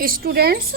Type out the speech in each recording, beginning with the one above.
Students,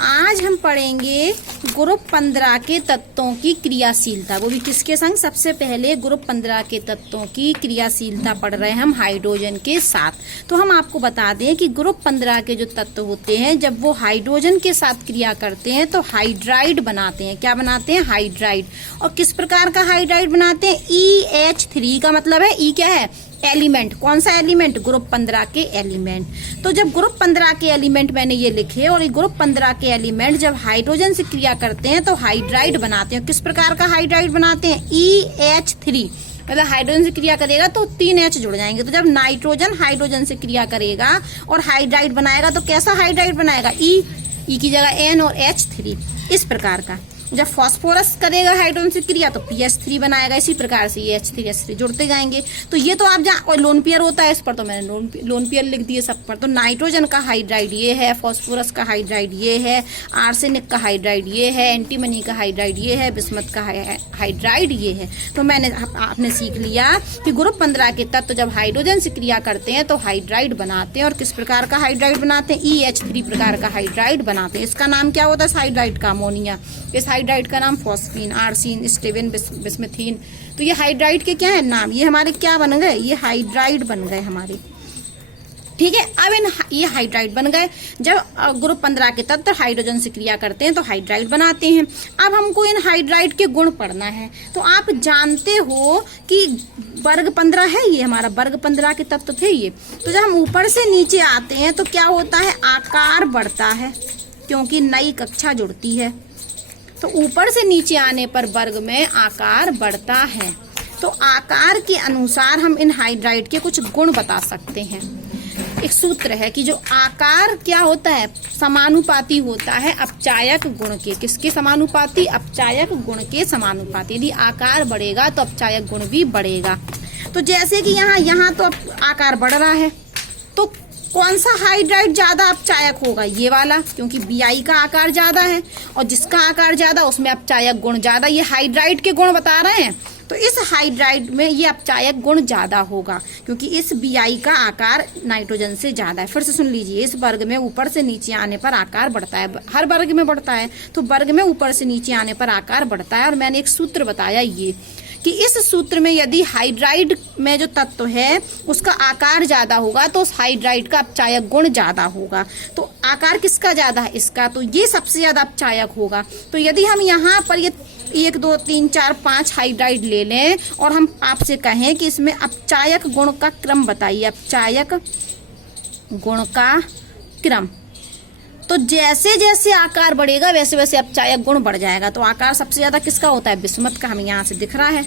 आज हम पढ़ेंगे ग्रुप 15 के तत्वों की क्रियाशीलता। वो भी किसके संग? सबसे पहले ग्रुप 15 के तत्वों की क्रियाशीलता पढ़ रहे हैं हम हाइड्रोजन के साथ। तो हम आपको बता दें कि ग्रुप 15 के जो तत्व होते हैं, जब वो हाइड्रोजन के साथ क्रिया करते हैं तो हाइड्राइड बनाते हैं। क्या बनाते हैं? हाइड्राइड। और किस प्रकार का हाइड्राइड बनाते हैं? EH3 का मतलब है ई क्या है? एलिमेंट। कौन सा एलिमेंट? ग्रुप 15 के एलिमेंट। तो जब ग्रुप 15 के एलिमेंट मैंने ये लिखे और ये ग्रुप 15 के एलिमेंट जब हाइड्रोजन से क्रिया करते हैं तो हाइड्राइड बनाते हैं। किस प्रकार का हाइड्राइड बनाते हैं? EH3। मतलब हाइड्रोजन से क्रिया करेगा तो 3 H जुड़ जाएंगे। तो जब नाइट्रोजन हाइड्रोजन से क्रिया करेगा और हाइड्राइड बनाएगा तो कैसा हाइड्राइड बनाएगा? ई की जगह N और H3, इस प्रकार का। जब फास्फोरस करेगा हाइड्रोजन से क्रिया तो PH3 बनाएगा। इसी प्रकार से ये H3 जुड़ते जाएंगे। तो ये तो आप और लोन पेयर होता है इस पर, तो मैंने लोन पेयर लिख दिए सब पर। तो नाइट्रोजन का हाइड्राइड ये है, फास्फोरस का हाइड्राइड ये है, आर्सेनिक का हाइड्राइड ये है, एंटीमनी का हाइड्राइड ये है, बिस्मथ का हाइड्राइड ये है। तो आपने सीख लिया कि ग्रुप 15 के तत्व जब हाइड्रोजन से क्रिया करते हैं तो हाइड्राइड बनाते हैं। और किस प्रकार का हाइड्राइड बनाते हैं? EH3 प्रकार का हाइड्राइड बनाते हैं। इसका नाम क्या होता है? हाइड्राइड का अमोनिया। इस हाइड्राइड का नाम फॉस्फीन, आर्सिन, स्टेविन, बिस्मथीन। तो ये हाइड्राइड के क्या है नाम? ये हमारे क्या बन गए? ये हाइड्राइड बन गए हमारे। ठीक है। अब ये हाइड्राइड बन गए। जब ग्रुप 15 के तत्व हाइड्रोजन से क्रिया करते हैं तो हाइड्राइड बनाते हैं। अब हमको इन हाइड्राइड के गुण पढ़ना है। तो आप जानते हो कि वर्ग 15 है, ये हमारा वर्ग 15 के तत्व थे ये। तो जब हम ऊपर से नीचे आते हैं तो क्या होता है? आकार बढ़ता है, क्योंकि नई कक्षा जुड़ती है। तो ऊपर से नीचे आने पर वर्ग में आकार बढ़ता है। तो आकार के अनुसार हम इन हाइड्राइड के कुछ गुण बता सकते हैं। एक सूत्र है कि जो आकार क्या होता है? समानुपाती होता है अपचायक गुण के। किसके समानुपाती? अपचायक गुण के समानुपाती। यदि आकार बढ़ेगा तो अपचायक गुण भी बढ़ेगा। तो जैसे कि यहाँ तो आकार बढ़ रहा है, तो कौन सा हाइड्राइड ज्यादा अपचायक होगा? ये वाला, क्योंकि Bi का आकार ज्यादा है और जिसका आकार ज्यादा उसमें अपचायक गुण ज्यादा। ये हाइड्राइड के गुण बता रहे हैं। तो इस हाइड्राइड में ये अपचायक गुण ज्यादा होगा, क्योंकि इस Bi का आकार नाइट्रोजन से ज्यादा है। फिर से सुन लीजिए, इस वर्ग में ऊपर से नीचे आने पर आकार बढ़ता है। हर वर्ग में बढ़ता है, तो वर्ग में ऊपर से नीचे आने पर आकार बढ़ता है। और मैंने एक सूत्र बताया ये कि इस सूत्र में यदि हाइड्राइड में जो तत्व है उसका आकार ज्यादा होगा तो उस हाइड्राइड का अपचायक गुण ज्यादा होगा। तो आकार किसका ज्यादा है? इसका। तो ये सबसे ज्यादा अपचायक होगा। तो यदि हम यहाँ पर ये 1 2 3 4 5 हाइड्राइड ले लें और हम आपसे कहें कि इसमें अपचायक गुण का क्रम बताइए, अपचायक गुण का क्रम, तो जैसे जैसे आकार बढ़ेगा वैसे वैसे अपचायक गुण बढ़ जाएगा। तो आकार सबसे ज्यादा किसका होता है? बिस्मथ का। हमें यहाँ से दिख रहा है।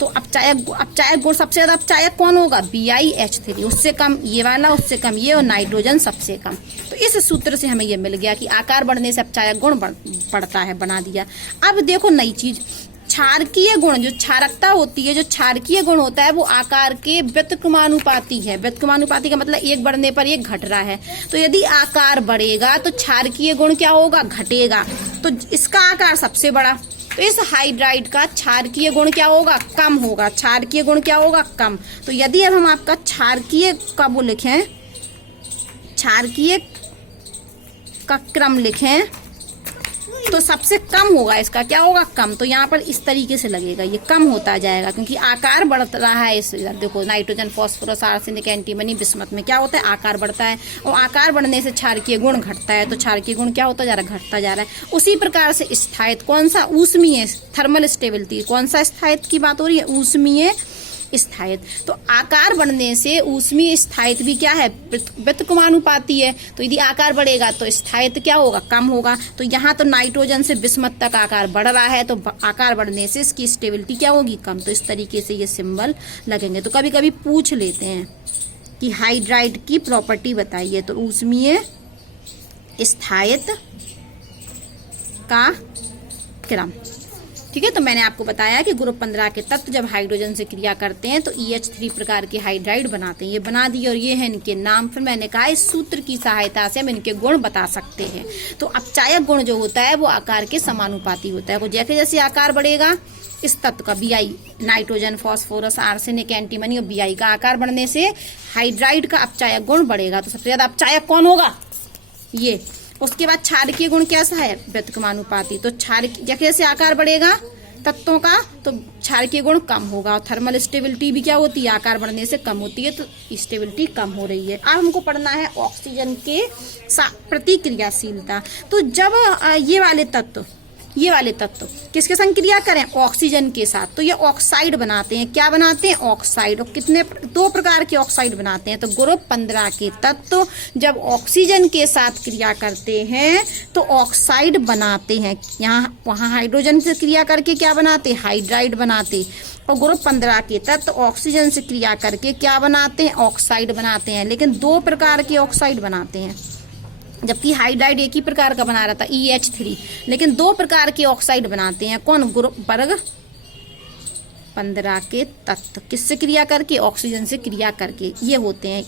तो अपचायक गुण सबसे ज्यादा अपचायक कौन होगा? BiH3। उससे कम ये वाला, उससे कम ये, और नाइट्रोजन सबसे कम। तो इस सूत्र से हमें ये मिल गया कि आकार बढ़ने से अपचायक गुण बढ़ता है, बना दिया। अब देखो नई चीज, क्षारकीय गुण, जो क्षारकता होती है, जो क्षारकीय गुण होता है वो आकार के व्युत्क्रमानुपाती है। व्युत्क्रमानुपाती का मतलब एक बढ़ने पर एक घट रहा है। तो यदि आकार बढ़ेगा तो क्षारकीय गुण क्या होगा? घटेगा। तो इसका आकार सबसे बड़ा, तो इस हाइड्राइड का क्षारकीय गुण क्या होगा? कम होगा। क्षारकीय गुण क्या होगा? कम। तो यदि अब हम आपका क्षारकीय का वो लिखें, क्षारकीय का क्रम लिखें, तो सबसे कम होगा इसका। क्या होगा? कम। तो यहाँ पर इस तरीके से लगेगा, ये कम होता जाएगा, क्योंकि आकार बढ़ रहा है। इस देखो, nitrogen, phosphorus, arsenic, antimony, bismuth में क्या होता है? आकार बढ़ता है। और आकार बढ़ने से क्षारकीय गुण घटता है। तो क्षारकीय गुण क्या होता जा रहा है? घटता जा रहा है। उसी प्रकार से स्थायित्व, कौन सा? ऊष्मीय, थर्मल स्टेबिलिटी। कौन सा स्थायित्व की बात हो रही है? ऊष्मीय स्थायित्व। तो आकार बढ़ने से ऊष्मीय स्थायित्व भी क्या है? व्युत्क्रमानुपाती है। तो यदि आकार बढ़ेगा तो स्थायित्व क्या होगा? कम होगा। तो यहाँ तो नाइट्रोजन से बिस्मथ तक आकार बढ़ रहा है, तो आकार बढ़ने से इसकी स्टेबिलिटी क्या होगी? कम। तो इस तरीके से ये सिंबल लगेंगे। तो कभी कभी पूछ लेते हैं कि हाइड्राइड की प्रॉपर्टी बताइए, तो ऊष्मीय स्थायित्व का क्रम। ठीक है। तो मैंने आपको बताया कि ग्रुप 15 के तत्व जब हाइड्रोजन से क्रिया करते हैं तो EH3 प्रकार के हाइड्राइड बनाते हैं। ये बना दिए और ये है इनके नाम। फिर मैंने कहा इस सूत्र की सहायता से हम इनके गुण बता सकते हैं। तो अपचायक गुण जो होता है वो आकार के समानुपाती होता है। जैसे जैसे आकार बढ़ेगा इस तत्व का, Bi, nitrogen, phosphorus, arsenic, antimony और Bi का आकार बढ़ने से हाइड्राइड का अपचायक गुण बढ़ेगा। तो सबसे ज्यादा अपचायक कौन होगा? ये। उसके बाद क्षारकीय गुण कैसा है, व्युत्क्रमानुपाती। तो जैसे जैसे आकार बढ़ेगा तत्वों का तो क्षारकीय गुण कम होगा, और थर्मल स्टेबिलिटी भी क्या होती है, आकार बढ़ने से कम होती है, तो स्टेबिलिटी कम हो रही है। अब हमको पढ़ना है ऑक्सीजन के प्रतिक्रियाशीलता। तो जब ये वाले तत्व किसके संग क्रिया करें, ऑक्सीजन के साथ, तो ये ऑक्साइड बनाते हैं। क्या बनाते हैं, ऑक्साइड। और कितने, 2 प्रकार के ऑक्साइड बनाते हैं। तो ग्रुप 15 के तत्व जब ऑक्सीजन के साथ क्रिया करते हैं तो ऑक्साइड बनाते हैं। वहां हाइड्रोजन से क्रिया करके क्या बनाते, हाइड्राइड बनाते। और ग्रुप 15 के तत्व ऑक्सीजन से क्रिया करके क्या बनाते हैं, ऑक्साइड बनाते हैं। लेकिन 2 प्रकार के ऑक्साइड बनाते हैं, जबकि हाइड्राइड एक ही प्रकार का बना रहा था EH3, लेकिन 2 प्रकार के ऑक्साइड बनाते हैं। कौन, ग्रुप वर्ग 15 के तत्व किससे क्रिया करके, ऑक्सीजन से क्रिया करके। ये होते हैं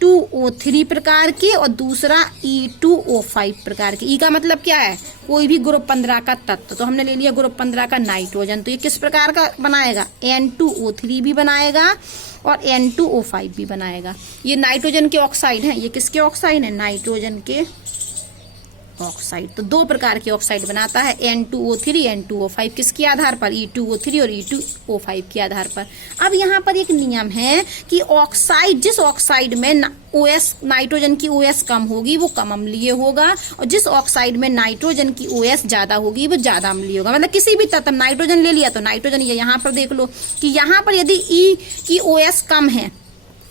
E2O3 प्रकार के और दूसरा E2O5 प्रकार के। E का मतलब क्या है, कोई भी ग्रुप 15 का तत्व। तो हमने ले लिया ग्रुप 15 का नाइट्रोजन, तो ये किस प्रकार का बनाएगा, N2O3 भी बनाएगा और N2O5 भी बनाएगा। ये नाइट्रोजन के ऑक्साइड हैं। ये किसके ऑक्साइड हैं, नाइट्रोजन के ऑक्साइड। तो 2 प्रकार के ऑक्साइड बनाता है, N2O3 N2O5 किसके आधार पर, E2O3 और E2O5 के आधार पर। अब यहाँ पर एक नियम है कि ऑक्साइड, जिस ऑक्साइड में OS नाइट्रोजन की OS कम होगी वो कम अम्लीय होगा, और जिस ऑक्साइड में नाइट्रोजन की OS ज्यादा होगी वो ज्यादा अम्लीय होगा। मतलब किसी भी तत्व, नाइट्रोजन ले लिया तो नाइट्रोजन, ये यहाँ पर देख लो कि यहाँ पर यदि E की OS कम है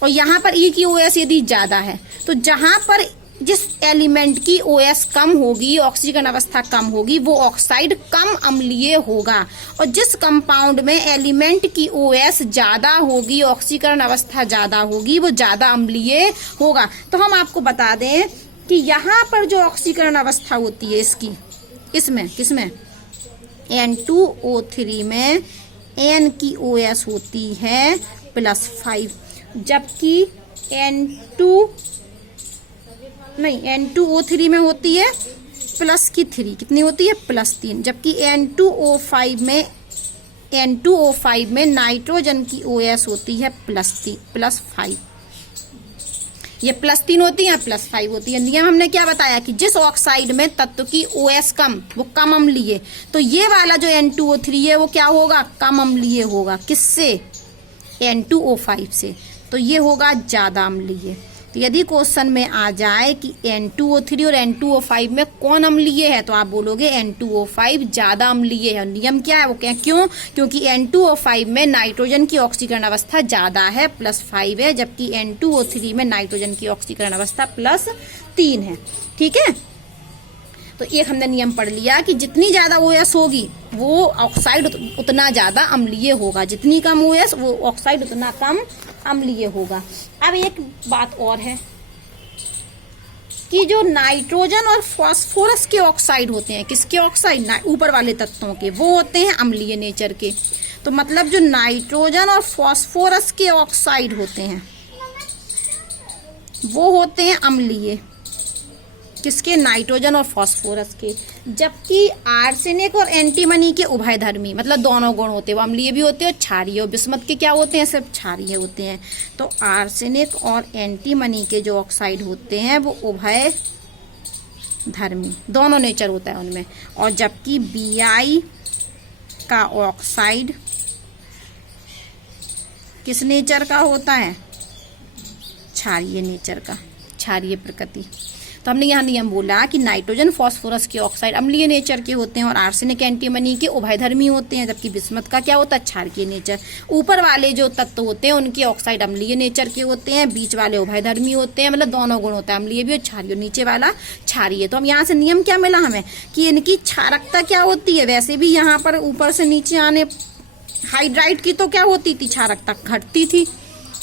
और यहाँ पर E की OS यदि ज्यादा है, तो जहां पर जिस एलिमेंट की OS कम होगी, ऑक्सीकरण अवस्था कम होगी, वो ऑक्साइड कम अम्लीय होगा। और जिस कंपाउंड में एलिमेंट की OS ज्यादा होगी, ऑक्सीकरण अवस्था ज्यादा होगी, वो ज्यादा अम्लीय होगा। तो हम आपको बता दें कि यहाँ पर जो ऑक्सीकरण अवस्था होती है इसकी, इसमें किसमें, N2O3 में N की OS होती है +5, जबकि N2O3 में होती है +3, कितनी होती है, +3, जबकि N2O5 में नाइट्रोजन की OS होती है +5। ये +3 होती है, +5 होती है। नियम हमने क्या बताया कि जिस ऑक्साइड में तत्व की OS कम, वो कम अम्लीय, तो ये वाला जो N2O3 है वो क्या होगा, कम अम्लीय होगा। किससे, N2O5 से, तो ये होगा ज्यादा अम्लीय। तो यदि क्वेश्चन में आ जाए कि N2O3 और N2O5 में कौन अम्लीय है, तो आप बोलोगे N2O5 ज्यादा अम्लीय है। नियम क्या है वो क्या, क्यों, क्योंकि N2O5 में नाइट्रोजन की ऑक्सीकरण अवस्था ज्यादा है +5 है, जबकि N2O3 में नाइट्रोजन की ऑक्सीकरण अवस्था +3 है। ठीक है, तो एक हमने नियम पढ़ लिया कि जितनी ज्यादा OS होगी वो ऑक्साइड उतना ज्यादा अम्लीय होगा, जितनी कम OS वो ऑक्साइड उतना कम अम्लीय होगा। अब एक बात और है कि जो नाइट्रोजन और फास्फोरस के ऑक्साइड होते हैं, किसके ऑक्साइड, ऊपर वाले तत्वों के, वो होते हैं अम्लीय नेचर के। तो मतलब जो नाइट्रोजन और फास्फोरस के ऑक्साइड होते हैं वो होते हैं अम्लीय, किसके, नाइट्रोजन और फास्फोरस के। जबकि आर्सेनिक और एंटीमनी के उभयधर्मी, मतलब दोनों गुण होते हैं, वो अम्लीय भी होते हैं और क्षारीय। और बिस्मथ के क्या होते हैं, सिर्फ क्षारीय होते हैं। तो आर्सेनिक और एंटीमनी के जो ऑक्साइड होते हैं वो उभय धर्मी, दोनों नेचर होता है उनमें। और जबकि Bi का ऑक्साइड किस नेचर का होता है, क्षारीय नेचर का, क्षारीय प्रकृति। तो हमने यहाँ नियम बोला कि नाइट्रोजन फास्फोरस के ऑक्साइड अम्लीय नेचर के होते हैं और आर्सेनिक एंटीमनी के उभयधर्मी होते हैं, जबकि बिस्मथ का क्या होता है, क्षारीय नेचर। ऊपर वाले जो तत्व होते हैं उनके ऑक्साइड अम्लीय नेचर के होते हैं, बीच वाले उभयधर्मी होते हैं, मतलब दोनों गुण होता है, अम्लीय भी और क्षारीय। नीचे वाला क्षारीय। तो हम यहाँ से नियम क्या मिला हमें कि इनकी क्षारकता क्या होती है। वैसे भी यहाँ पर ऊपर से नीचे आने हाइड्राइड की तो क्या होती थी, क्षारकता घटती थी,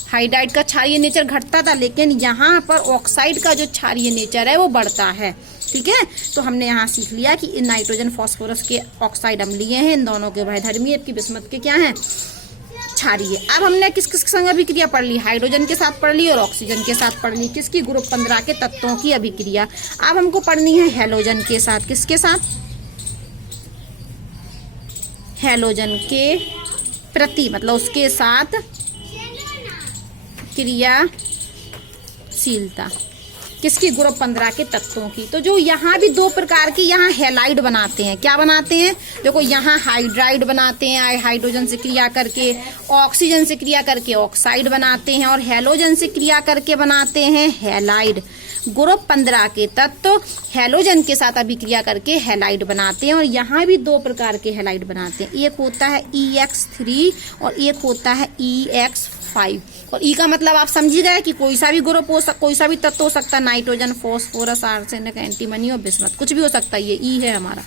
हाइड्राइड का क्षारीय नेचर घटता था, लेकिन यहाँ पर ऑक्साइड का जो क्षारीय नेचर है वो बढ़ता है। ठीक है, तो हमने यहाँ सीख लिया कि इन नाइट्रोजन फास्फोरस के ऑक्साइड अम्लीय हैं, इन दोनों के उभयधर्मी, जबकि बिस्मथ के क्या हैं, क्षारीय। अब हमने किस किस संग अभिक्रिया पढ़ ली, हाइड्रोजन के साथ पढ़ ली और ऑक्सीजन के साथ पढ़ ली, किसकी, ग्रुप 15 के तत्वों की अभिक्रिया। अब हमको पढ़नी है हैलोजन के साथ। किसके साथ, हैलोजन के प्रति, मतलब उसके साथ क्रियाशीलता। किसकी, ग्रुप 15 के तत्वों की। तो जो यहाँ भी दो प्रकार की यहाँ हैलाइड बनाते हैं, क्या बनाते हैं, देखो यहाँ हाइड्राइड बनाते हैं, हाइड्रोजन से क्रिया करके, ऑक्सीजन से क्रिया करके ऑक्साइड बनाते हैं, और हैलोजन से क्रिया करके बनाते हैं हैलाइड। ग्रुप 15 के तत्व हैलोजन के साथ अभिक्रिया करके हैलाइड बनाते हैं, और यहाँ भी दो प्रकार के हैलाइड बनाते हैं, एक होता है EX3 और एक होता है EX5। और ई का मतलब आप समझी गए कि कोई सा भी ग्रुप हो कोई सा भी तत्व हो सकता है, नाइट्रोजन, फास्फोरस, आर्सेनिक, एंटीमनी और बिस्मथ, कुछ भी हो सकता है। ये ई है हमारा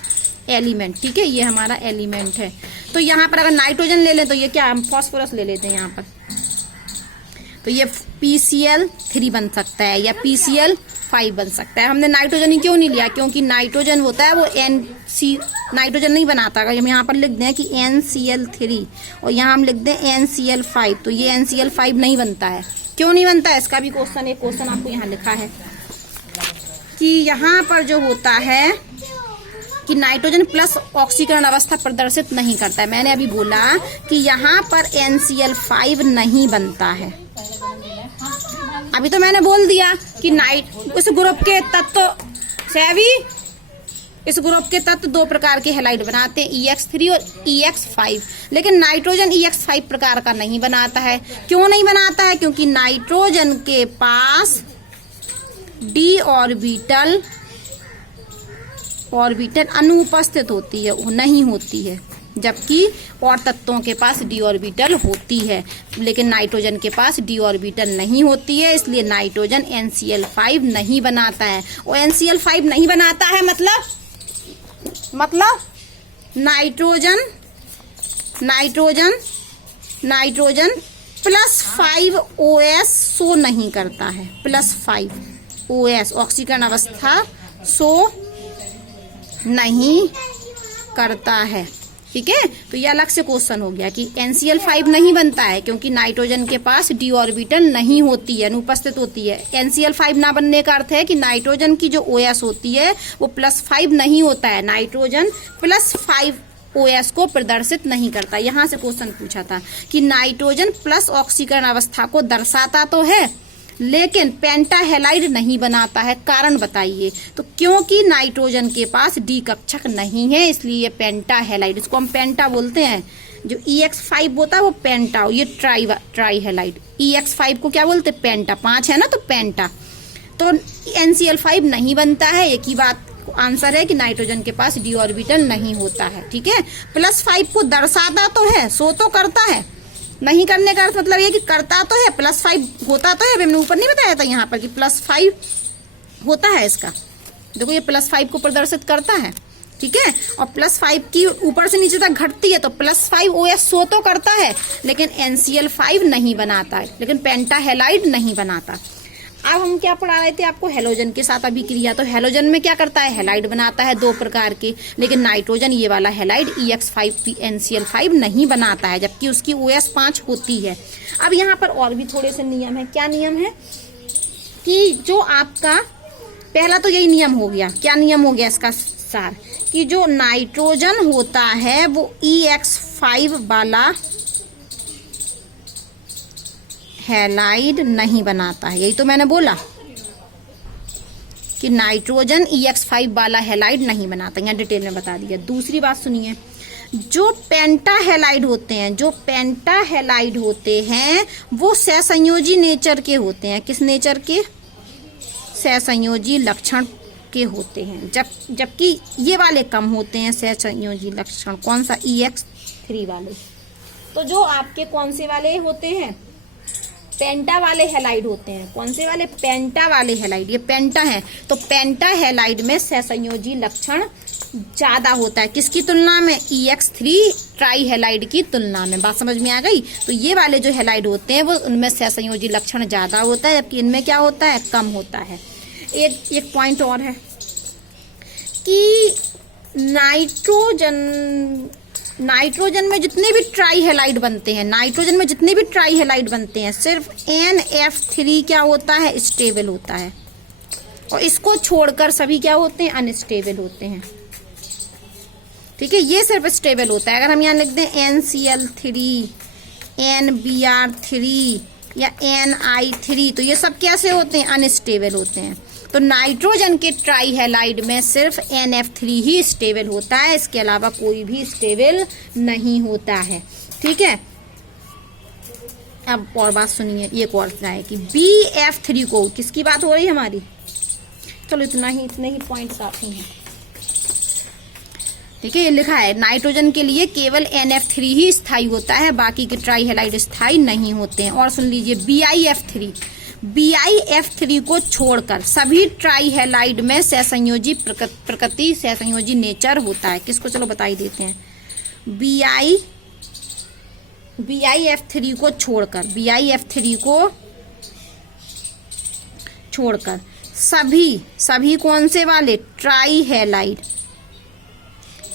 एलिमेंट, ठीक है, ये हमारा एलिमेंट है। तो यहाँ पर अगर नाइट्रोजन ले लें तो ये क्या, हम फास्फोरस ले लेते हैं यहाँ पर, तो ये PCl3 बन सकता है या PCl5 बन सकता है। हमने नाइट्रोजन ही क्यों नहीं लिया, क्योंकि नाइट्रोजन होता है वो नाइट्रोजन नहीं बनाता। अगर हम यहाँ पर लिख दें कि NCl3 और यहाँ हम लिख दें NCl5, तो ये NCl5 नहीं बनता है। क्यों नहीं बनता है, इसका भी क्वेश्चन, एक क्वेश्चन आपको यहाँ लिखा है कि यहाँ पर जो होता है कि नाइट्रोजन प्लस ऑक्सीकरण अवस्था प्रदर्शित नहीं करता है। मैंने अभी बोला कि यहाँ पर NCl5 नहीं बनता है, अभी तो मैंने बोल दिया कि इस ग्रुप के तत्व से अभी इस ग्रुप के तत्व दो प्रकार के हैलाइड बनाते हैं, EX3 और EX5, लेकिन नाइट्रोजन EX5 प्रकार का नहीं बनाता है। क्यों नहीं बनाता है, क्योंकि नाइट्रोजन के पास d ऑर्बिटल अनुपस्थित होती है, नहीं होती है, जबकि और तत्वों के पास d ऑर्बिटल होती है, लेकिन नाइट्रोजन के पास d ऑर्बिटल नहीं होती है, इसलिए नाइट्रोजन NCl5 नहीं बनाता है। और NCl5 नहीं बनाता है मतलब नाइट्रोजन +5 OS शो नहीं करता है, +5 OS ऑक्सीकरण अवस्था शो नहीं करता है, ठीक है। तो ये अलग से क्वेश्चन हो गया कि NCl5 नहीं बनता है क्योंकि नाइट्रोजन के पास d ऑर्बिटल नहीं होती है, अनुपस्थित होती है। NCl5 ना बनने का अर्थ है कि नाइट्रोजन की जो OS होती है वो +5 नहीं होता है, नाइट्रोजन +5 OS को प्रदर्शित नहीं करता। यहाँ से क्वेश्चन पूछा था कि नाइट्रोजन प्लस ऑक्सीकरण अवस्था को दर्शाता तो है लेकिन पेंटाहेलाइड नहीं बनाता है, कारण बताइए। तो क्योंकि नाइट्रोजन के पास डी कक्षक नहीं है, इसलिए पेंटाहेलाइड, इसको हम पेंटा बोलते हैं। जो EX5 होता है वो पेंटा, ये ट्राईहेलाइड। EX5 को क्या बोलते हैं, पेंटा, 5 है ना तो पेंटा। तो NCl5 नहीं बनता है, एक ही बात आंसर है कि नाइट्रोजन के पास डी ऑर्बिटल नहीं होता है, ठीक है। +5 को दर्शाता तो है, शो तो करता है, नहीं करने का अर्थ मतलब ये कि करता तो है, +5 होता तो है। मैंने ऊपर नहीं बताया था यहाँ पर कि +5 होता है इसका, देखो ये +5 को प्रदर्शित करता है, ठीक है। और +5 की ऊपर से नीचे तक घटती है तो +5 OS शो तो करता है, लेकिन NCl5 नहीं बनाता है, लेकिन पेंटाहेलाइड नहीं बनाता। अब हम क्या पढ़ा रहे थे आपको, हेलोजन के साथ अभिक्रिया। तो हेलोजन में क्या करता है, हेलाइड बनाता है दो प्रकार के, लेकिन नाइट्रोजन ये वाला हेलाइड EX5 NCl5 नहीं बनाता है, जबकि उसकी OS 5 होती है। अब यहाँ पर और भी थोड़े से नियम है। क्या नियम है कि जो आपका पहला तो यही नियम हो गया, क्या नियम हो गया इसका सार, कि जो नाइट्रोजन होता है वो EX5 वाला हैलाइड नहीं बनाता है। यही तो मैंने बोला कि नाइट्रोजन EX5 वाला हैलाइड नहीं बनाता, यहाँ डिटेल में बता दिया। दूसरी बात सुनिए, जो पेंटाहेलाइड होते हैं वो सहसंयोजी नेचर के होते हैं। किस नेचर के, सहसंयोजी लक्षण के होते हैं, जबकि ये वाले कम होते हैं सहसंयोजी लक्षण। कौन सा, EX3 वाले। तो जो आपके कौन से वाले होते हैं, पेंटा वाले हैलाइड होते हैं। कौन से वाले, पेंटा वाले हैलाइड, ये पेंटा है तो पेंटा हैलाइड में सहसंयोजी लक्षण ज्यादा होता है, किसकी तुलना में, EX3 ट्राई हैलाइड की तुलना में। बात समझ में आ गई। तो ये वाले जो हैलाइड होते हैं वो उनमें सहसंयोजी लक्षण ज्यादा होता है, जबकि इनमें क्या होता है, कम होता है। एक पॉइंट और है कि नाइट्रोजन में जितने भी ट्राईहेलाइड बनते हैं, सिर्फ NF3 क्या होता है, स्टेबल होता है, और इसको छोड़कर सभी क्या होते हैं, अनस्टेबल होते हैं, ठीक है। ये सिर्फ स्टेबल होता है। अगर हम यहाँ लिख दें NCl3, NBr3, या NI3, तो ये सब कैसे होते हैं, अनस्टेबल होते हैं। तो नाइट्रोजन के ट्राई हैलाइड में सिर्फ NF3 ही स्टेबल होता है, इसके अलावा कोई भी स्टेबल नहीं होता है। ठीक है, अब और बात सुनिए, ये और है कि BF3 को, किसकी बात हो रही है हमारी, चलो इतने ही पॉइंट्स काफी हैं। ठीक है, ये लिखा है नाइट्रोजन के लिए केवल NF3 ही स्थायी होता है, बाकी के ट्राई हैलाइड स्थायी नहीं होते हैं। और सुन लीजिए BIF3 को छोड़कर सभी ट्राई हैलाइड में सहसंयोजी प्रकृति, सहसंयोजी नेचर होता है। किसको, चलो बताई देते हैं। BIF3 को छोड़कर सभी कौन से वाले,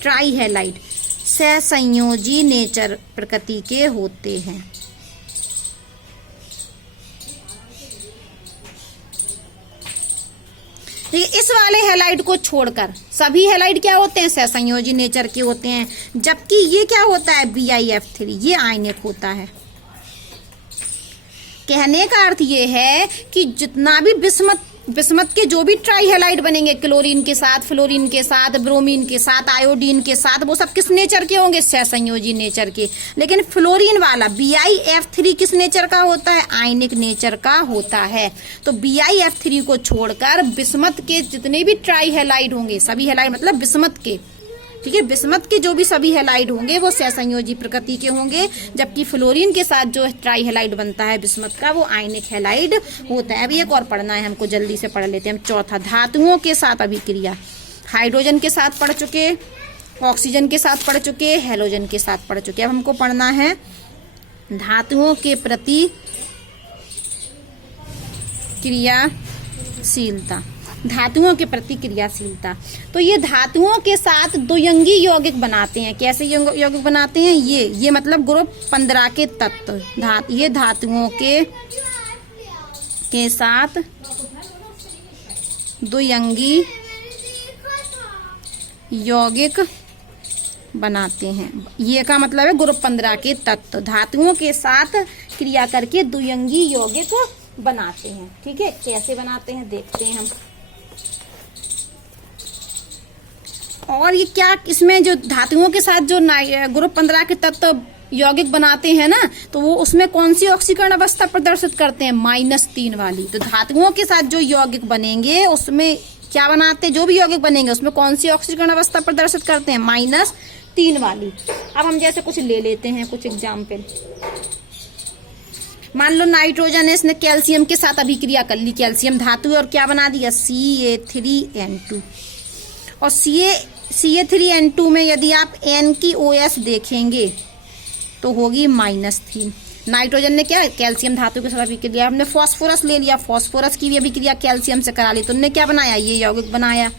ट्राई हैलाइड सहसंयोजी नेचर प्रकृति के होते हैं। इस वाले हैलाइड को छोड़कर सभी हैलाइड क्या होते हैं, सहसंयोजी नेचर के होते हैं। जबकि ये क्या होता है, BIF3, ये आयनिक होता है। कहने का अर्थ ये है कि जितना भी बिस्मत के जो भी ट्राई हैलाइड बनेंगे, क्लोरीन के साथ, फ्लोरीन के साथ, ब्रोमीन के साथ, आयोडीन के साथ, वो सब किस नेचर के होंगे, सहसंयोजी नेचर के। लेकिन फ्लोरीन वाला BIF3 किस नेचर का होता है, आयनिक नेचर का होता है। तो BIF3 को छोड़कर बिस्मत के जितने भी ट्राई हैलाइड होंगे, सभी हैलाइड मतलब बिस्मत के, ठीक है, बिस्मत के जो भी सभी हैलाइड होंगे वो सहसंयोजी प्रकृति के होंगे। जबकि फ्लोरीन के साथ जो ट्राई हैलाइड बनता है बिस्मत का, वो आयनिक हैलाइड होता है। अभी एक और पढ़ना है हमको, जल्दी से पढ़ लेते हैं हम। चौथा, धातुओं के साथ अभिक्रिया। हाइड्रोजन के साथ पढ़ चुके, ऑक्सीजन के साथ पढ़ चुके, हैलोजन के साथ पढ़ चुके। अब हमको पढ़ना है धातुओं के प्रति क्रियाशीलता। धातुओं के प्रति क्रियाशीलता, तो ये धातुओं के साथ द्विअंगी यौगिक बनाते हैं। कैसे यौगिक बनाते हैं, ये मतलब ग्रुप 15 के तत्व, ये धातुओं के साथ द्विअंगी यौगिक बनाते हैं। ये का मतलब है ग्रुप 15 के तत्व धातुओं के साथ क्रिया करके द्विअंगी यौगिक बनाते हैं। ठीक है, कैसे बनाते हैं देखते हैं हम। और ये क्या, इसमें जो धातुओं के साथ जो ग्रुप 15 के तत्व यौगिक बनाते हैं ना, तो वो उसमें कौन सी ऑक्सीकरण अवस्था प्रदर्शित करते हैं, -3 वाली। तो धातुओं के साथ जो यौगिक बनेंगे उसमें क्या बनाते हैं, जो भी यौगिक बनेंगे उसमें कौन सी ऑक्सीकरण अवस्था प्रदर्शित करते हैं, -3 वाली। अब हम जैसे कुछ ले लेते हैं, कुछ एग्जाम्पल। मान लो नाइट्रोजन है, इसने कैल्शियम के साथ अभिक्रिया कर ली, कैल्शियम धातु है, और क्या बना दिया, CA3N2। और CA3N2 में यदि आप N की OS देखेंगे तो होगी -3। नाइट्रोजन ने क्या, कैल्शियम धातु के साथ अभिक्रिया। हमने फास्फोरस ले लिया, फास्फोरस की भी अभिक्रिया कैल्शियम से करा ली, तो उन्होंने क्या बनाया, ये यौगिक बनाया।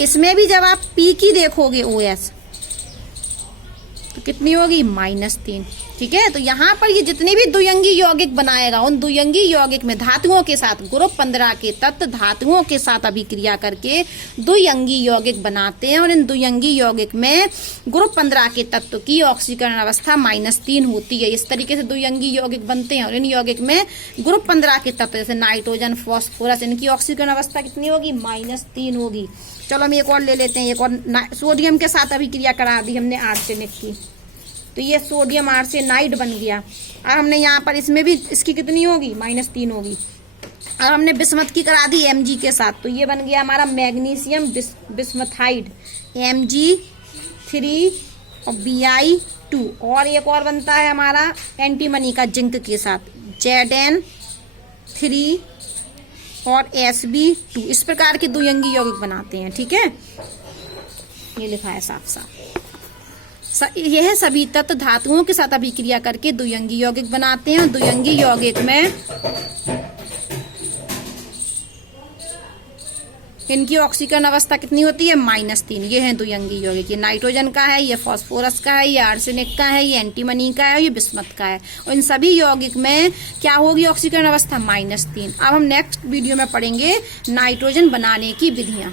इसमें भी जब आप P की देखोगे OS तो कितनी होगी, -3। ठीक है, तो यहाँ पर ये जितने भी द्विअंगी यौगिक बनाएगा, उन द्विअंगी यौगिक में धातुओं के साथ ग्रुप 15 के तत्व धातुओं के साथ अभिक्रिया करके द्विअंगी यौगिक बनाते हैं। और इन द्विअंगी यौगिक में ग्रुप 15 के तत्व की ऑक्सीकरण अवस्था -3 होती है। इस तरीके से द्विअंगी यौगिक बनते हैं। और इन यौगिक में ग्रुप 15 के तत्व जैसे नाइट्रोजन, फास्फोरस, इनकी ऑक्सीकरण अवस्था कितनी होगी, -3 होगी। चलो हम एक और ले लेते हैं। एक और सोडियम के साथ अभिक्रिया करा दी हमने आर्सेनिक की, तो ये सोडियम आर्सेनाइड बन गया। और हमने यहाँ पर इसमें भी इसकी कितनी होगी, -3 होगी। और हमने बिस्मथ की करा दी Mg के साथ, तो ये बन गया हमारा मैग्नीशियम बिस्मथाइड, Mg3 और Bi2। और एक और बनता है हमारा एंटीमनी का जिंक के साथ, Zn3 और Sb2। इस प्रकार के द्विअंगी यौगिक बनाते हैं। ठीक है, ये लिखा है साफ साफ। यह सभी तत्व धातुओं के साथ अभिक्रिया करके द्विअंगी यौगिक बनाते हैं। द्विअंगी यौगिक में इनकी ऑक्सीकरण अवस्था कितनी होती है, -3। ये है द्विअंगी यौगिक, ये नाइट्रोजन का है, ये फास्फोरस का है, ये आर्सेनिक का है, ये एंटीमनी का है, ये बिस्मथ का है। और इन सभी यौगिक में क्या होगी ऑक्सीकरण अवस्था, -3। अब हम नेक्स्ट वीडियो में पढ़ेंगे नाइट्रोजन बनाने की विधियां।